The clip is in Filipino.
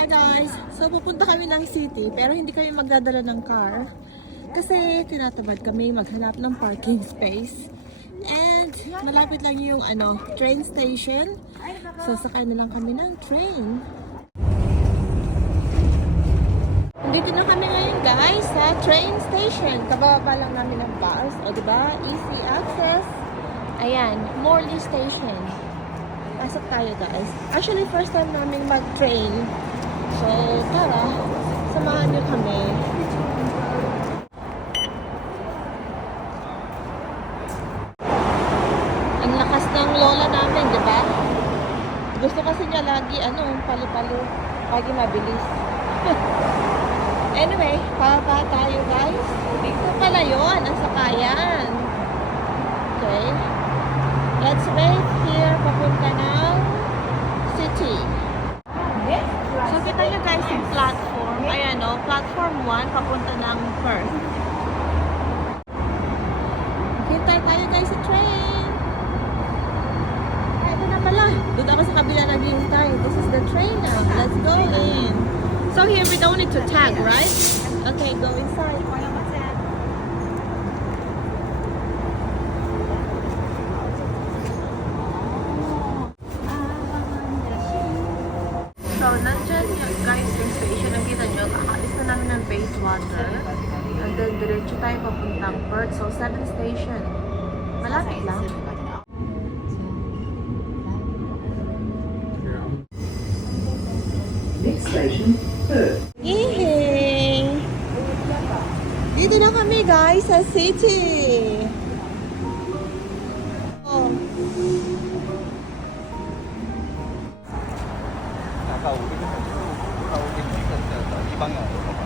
Hi guys! So pupunta kami ng city pero hindi kami magdadala ng car kasi tinatamad kami maghanap ng parking space and malapit lang yung train station, so sakay na lang kami ng train. Dito na kami ngayon guys sa train station. Kababa lang namin ng bus, o diba? Easy access. Ayan, Morley Station. Pasok tayo guys. Actually first time namin mag-train. So, tara, samahan niyo kami. Ang lakas ng lola namin, di ba? Gusto kasi niya lagi, palo-palo, lagi mabilis. Anyway, papa tayo guys. Dito pala yun, ang sakayan. Okay. Let's wait here, papunta ng city. So, kita nyo guys yung platform. Ayan platform 1, papunta ng Perth. Hintay tayo guys sa train. Ay, ito na pala. Doon ako sa kabila naghihintay. This is the train now. Let's go in. So here we don't need to tag, right? Okay, go inside. So, nandyan yung guys yung station. Nakita nyo, kakaalis na namin ng Bayswater. And then, diretso tayo papuntang Perth. So, 7 station. Malapit lang. Next station, Perth. Yehey! Dito na kami guys sa city. Oh. 아까 우리는 우리 지금 이 방향으로